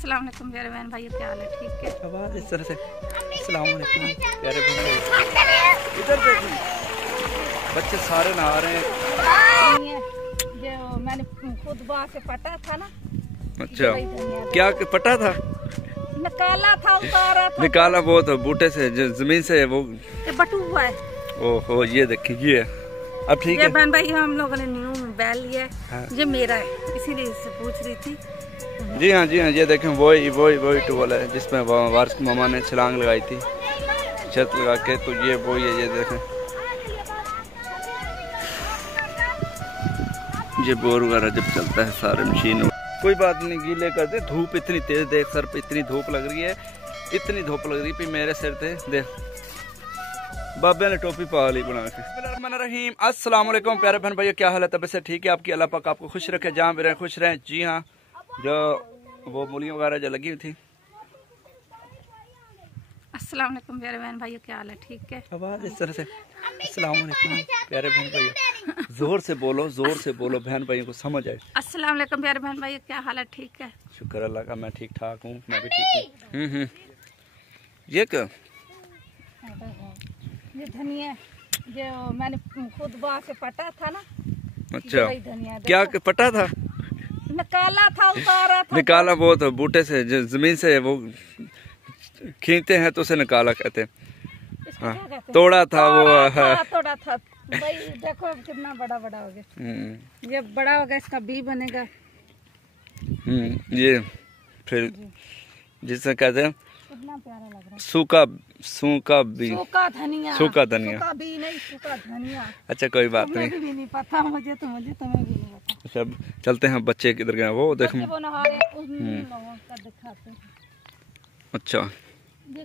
अस्सलाम वालेकुम प्यारे बहन भाइयों, क्या हाल है? ठीक है। आवाज इस तरह से अस्सलाम वालेकुम प्यारे बहन भाई, इधर देखो बच्चे सारे नहा रहे हैं। जो मैंने खुद बाहर से पटा था ना। अच्छा, क्या पटा था? निकाला था, उतारा था। निकाला वो तो बूटे से, जो जमीन से वो बटू हुआ है। ओहो, ये देखिए, ये अब ठीक है बहन भाई, हम लोगों ने न्यू मोबाइल लिया है। हाँ। ये मेरा है, इसीलिए इससे पूछ रही थी। जी हाँ, ये देखें, वही टूल है जिसमें वारिस की मामा ने छलांग लगाई थी छत लगा के। तो ये वही है, ये देखें, ये बोर वगैरह जब चलता है सारे मशीन। कोई बात नहीं, गीले कर दे। धूप इतनी तेज, देख सर पे इतनी धूप लग रही है, इतनी धूप लग रही है मेरे सिर पे। देख बाबे ने टोपी पा ली बना के। रहीम अस्सलाम वालेकुम प्यारे बहन भाइयों, क्या हाल है? तब से ठीक है आपकी? अल्लाह पाक आपको खुश रखे, जहाँ भी रहें खुश रहें। जी हाँ, जो वो मूलियाँ वगैरह जो लगी हुई थी। अस्सलाम वालेकुम प्यारे बहन भाइयों, क्या हाल है? ठीक है। आवाज इस तरह से अस्सलाम वालेकुम प्यारे बहन भाइयों, जोर से बोलो बहन भाइयों को समझ आए। अस्सलाम वालेकुम प्यारे बहन भाइयों, क्या हाल है? ठीक है। शुक्र अल्लाह का, मैं ठीक ठाक हूँ, मैं भी ठीक हूँ। ये क्या? ये धनिया जो मैंने खुद बाहर से पटा था ना। अच्छा, क्या पटा था? निकाला था, उतारा था। निकाला वो तो बूटे से, जो जमीन से वो खींचते हैं तो उसे निकाला कहते हैं। हाँ, तोड़ा था वो। तोड़ा था भाई, देखो कितना बड़ा बड़ा हो गया। ये बड़ा होगा, इसका बी बनेगा। ये फिर जिसे कहते हैं कितना प्यारा लग रहा है। सूखा धनिया। सूखा धनिया, सूखा बी नहीं, सूखा धनिया। अच्छा कोई बात नहीं, भी नहीं पता मुझे, तो मुझे तुम्हें भी नहीं पता। सब चलते हैं। बच्चे किधर गए? वो देख, वो नहा रहे हैं, उन लोगों का दिखाते हैं। अच्छा, ये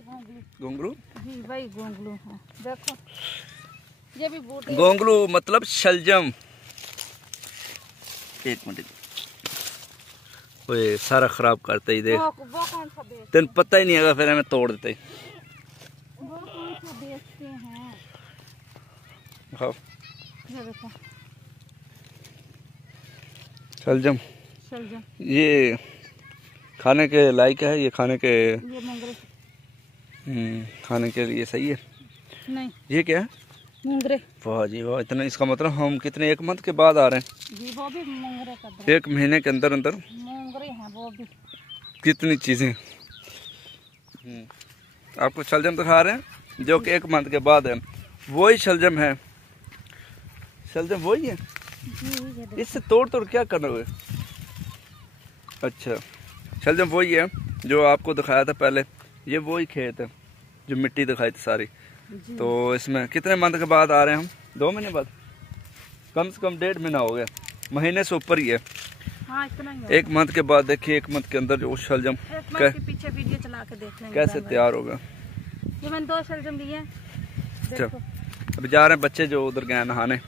गोंगलू जी भाई, गोंगलू है। देखो ये भी बूटे। गोंगलू मतलब शलजम। एक मिनट, ओए सारा खराब करते ही देख। वो कौन सा बेचते? तेन पता ही नहीं होगा, फिर हमें तोड़ देते। वो कौन सा बेचते हैं? हाँ, ये देखो शलजम। ये खाने के लायक है, ये खाने के, ये मोंगरे। खाने के लिए सही है। नहीं, ये क्या है? मोंगरे। वाह जी वाह, इतना, इसका मतलब हम कितने, एक मंथ के बाद आ रहे हैं? जी, वो भी मोंगरे का दर। एक महीने के अंदर अंदर मोंगरे हैं वो भी। कितनी चीजें। आपको शलजम दिखा रहे हैं जो कि एक मंथ के बाद है। वही शलजम है, शलजम वही है। इससे तोड़ क्या करना है? अच्छा, शलजम वही है जो आपको दिखाया था पहले। ये वही खेत है जो मिट्टी दिखाई थी सारी। तो इसमें कितने मंथ के बाद आ रहे हैं हम? 2 महीने बाद, कम से कम 1.5 महीना हो गया, महीने से ऊपर ही है। हाँ, इतना ही है। 1 मंथ के बाद देखिए, 1 मंथ के अंदर जो शलजम के पीछे वीडियो चला के देख लेंगे कैसे तैयार होगा। ये मैंने 2 शलजम लिए। देखो अभी जा रहे हैं बच्चे जो उधर गए नहाने,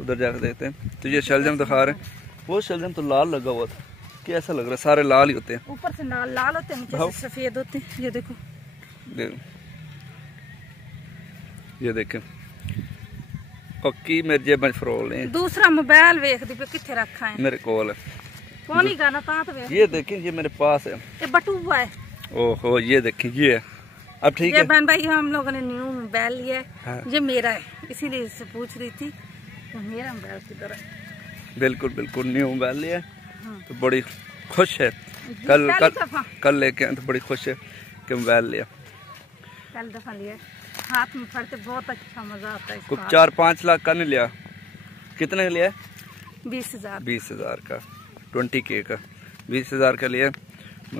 उधर जाकर देखते हैं। तो ये शलजम दिखा रहे हैं। वो शलजम तो लाल लगा हुआ था, कैसा लग रहा है? सारे लाल ही होते हैं, ऊपर से लाल होते हैं, नीचे से सफेद होते हैं। ये देखो, ये देखें, पक्की मेरे जेब में फरोल नहीं। दूसरा मोबाइल वेख दी पे किथे रखा है? मेरे कोल है। कौन ही गाना ता तो वेख। ये देखें, ये मेरे पास है। ये बटू हुआ है। ओहो, ये देखें, ये अब ठीक है। बहन भाई, हम लोगों ने न्यू मोबाइल लिया है। हाँ। ये मेरा है, इसीलिए इससे पूछ रही थी। तो मेरा मोबाइल किधर है? बिल्कुल न्यू मोबाइल लिया। हाँ। तो बड़ी खुश है। कल लेके आए तो बड़ी खुश है कि मोबाइल लिया। कल दफा लिया, हाथ में फड़ते बहुत अच्छा मजा आता है। कुछ 4-5 लाख का नहीं लिया। कितने का लिया? 20,000। 20,000 का, 20K का 20,000 का लिया।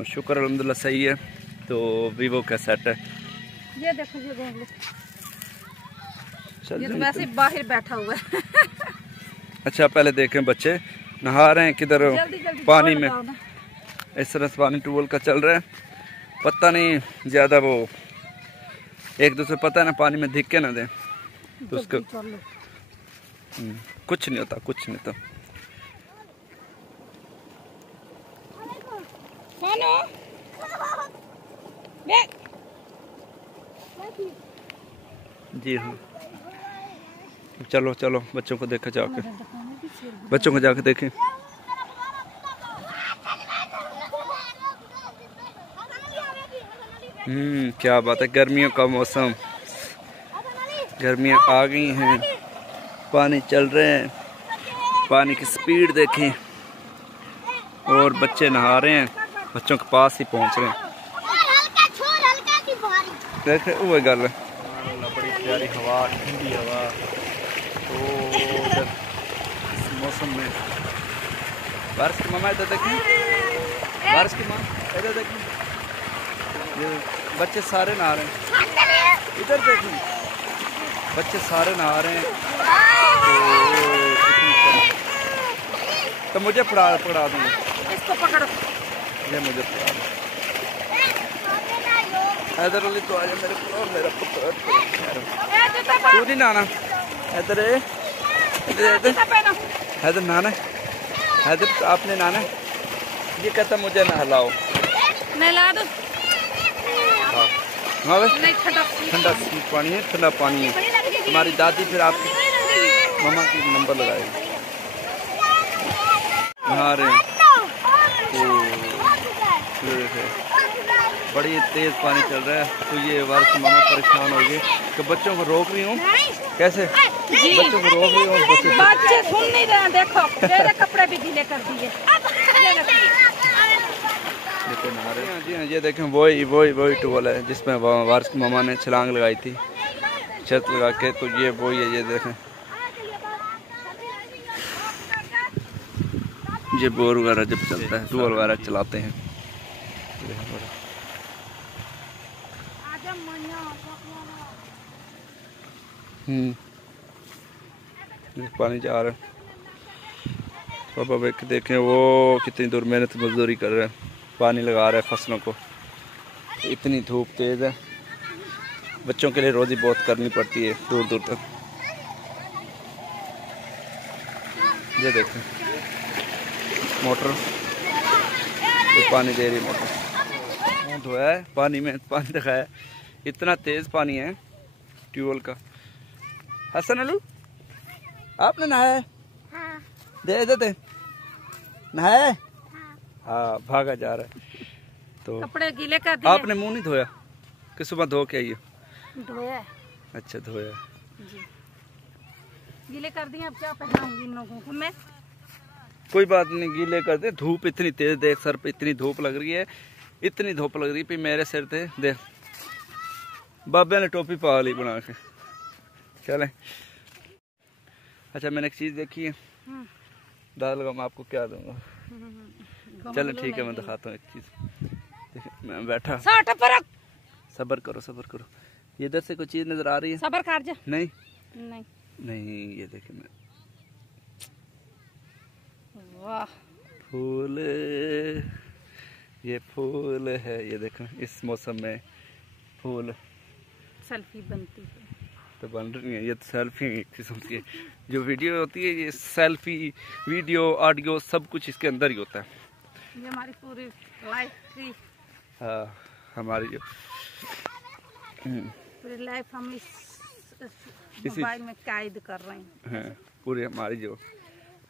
शुक्र अल्हम्दुलिल्लाह सही है। तो वीवो का सेट है। ये देखो, ये गोंगलू, ये तो वैसे बाहर बैठा हुआ है। अच्छा, पहले देखें बच्चे नहा रहे हैं किधर, जल्दी पानी में। इस तरह से पानी ट्यूबवेल का चल रहा है। पता नहीं ज्यादा वो एक दूसरे पता है ना, पानी में धिक्के ना दें तो उसको कुछ नहीं होता, कुछ नहीं होता। जी हाँ, चलो बच्चों को देखा जाके, बच्चों को जाके देखें। क्या बात है, गर्मियों का मौसम, गर्मियाँ आ गई हैं, पानी चल रहे हैं, पानी की स्पीड देखें, और बच्चे नहा रहे हैं, बच्चों के पास ही पहुंच रहे हैं। देख वो गल बड़ी प्यारी हवा, ठंडी हवा। तो इधर इस मौसम में बारिश की मामा इधर देखें, बारिश की माँ इधर देखें, ये बच्चे सारे नहा रहे हैं, इधर देखें बच्चे सारे नहा रहे हैं। तो मुझे पकड़ा दूंगा, इसको पकड़ो, ये मुझे पकड़ा दो। हैदर अली तो आजा मेरे को, मेरा पुत्र तू नहीं नहाना, हैदर हैदर नहाना, हैदर आपने नहाना, ये कहता मुझे नहलाओ, नहला दो। हाँ हाँ भाई, ठंडा पानी है, ठंडा पानी है। हमारी दादी फिर आपकी मामा की नंबर लगाएगी। नहा रहे हैं, बड़ी तेज पानी चल रहा है। तो ये वारिस की मामा परेशान हो गए कि बच्चों को रोक रही हूँ, कैसे बच्चों को रोक रही हूँ, बच्चे सुन नहीं रहे हैं। देखो मेरे कपड़े भी गीले कर दिए। जी हाँ, ये देखें वही टूबल है जिसमें वारिस की मामा ने छलांग लगाई थी, छत लगा के। तो ये वही है, ये देखें, ये बोर वगैरह जब चलता है, टूबल वगैरह चलाते हैं। पानी जा रहा है। पापा देखें वो कितनी दूर मेहनत मजदूरी कर रहे हैं, पानी लगा रहे हैं फसलों को। इतनी धूप तेज है, बच्चों के लिए रोजी बहुत करनी पड़ती है दूर दूर तक। ये देखें मोटर तो पानी दे रही मोटर, धोया है पानी में, पानी दिखाया, इतना तेज पानी है ट्यूबवेल का। हसन अलू आपने नहाया है? हाँ। दे देते नहाया है? हाँ भागा जा रहा है। तो कपड़े गीले कर दिए। आपने मुंह नहीं धोया कि सुबह धो के आइए? धोया। अच्छा धोया जी, गीले कर दिए। अब क्या पहनाऊंगी इन लोगों को मैं? कोई बात नहीं, गीले कर दे। धूप इतनी तेज, देख सर पे इतनी धूप लग रही है, इतनी धूप लग रही है। मेरे सिर थे देख, बाबे ने टोपी पा ली बना के। चलें। अच्छा मैंने एक चीज़ देखी है, दाल लगा, मैं आपको क्या दूंगा। चलो ठीक है, मैं दिखाता हूँ एक चीज़। देखिए मैं बैठा, सब्र करो सब्र करो। ये इधर से कोई चीज़ नजर आ रही है? सब्र कर जा। नहीं नहीं नहीं, ये देखिए मैं, वाह फूल, ये फूल है, ये देखो इस मौसम में फूल। सेल्फी बनती है तो बन रही है, ये तो सेल्फी एक किस्म की जो वीडियो होती है, ये सेल्फी वीडियो ऑडियो सब कुछ इसके अंदर ही होता है। ये हमारी पूरी लाइफ की, हाँ हमारी जो पूरी लाइफ हम इस मोबाइल में कैद कर रहे हैं। हाँ, पूरी हमारी जो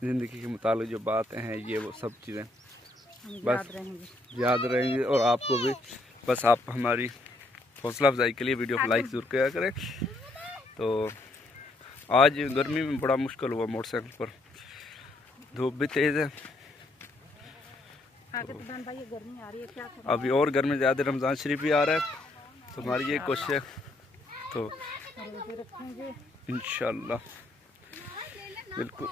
ज़िंदगी के मुताबिक जो बातें हैं, ये वो सब चीज़ें बस याद रहेंगी। और आपको भी बस आप हमारी हौसला अफजाई के लिए वीडियो को लाइक ज़रूर किया करें। तो आज गर्मी में बड़ा मुश्किल हुआ मोटरसाइकिल पर, धूप भी तेज़ है। आगे तो बहन भाई ये गर्मी आ रही है, क्या करें? अभी और गर्मी ज़्यादा, रमज़ान शरीफ भी आ रहा है, तो हमारी ये कोशिश है तो इंशाअल्लाह बिल्कुल।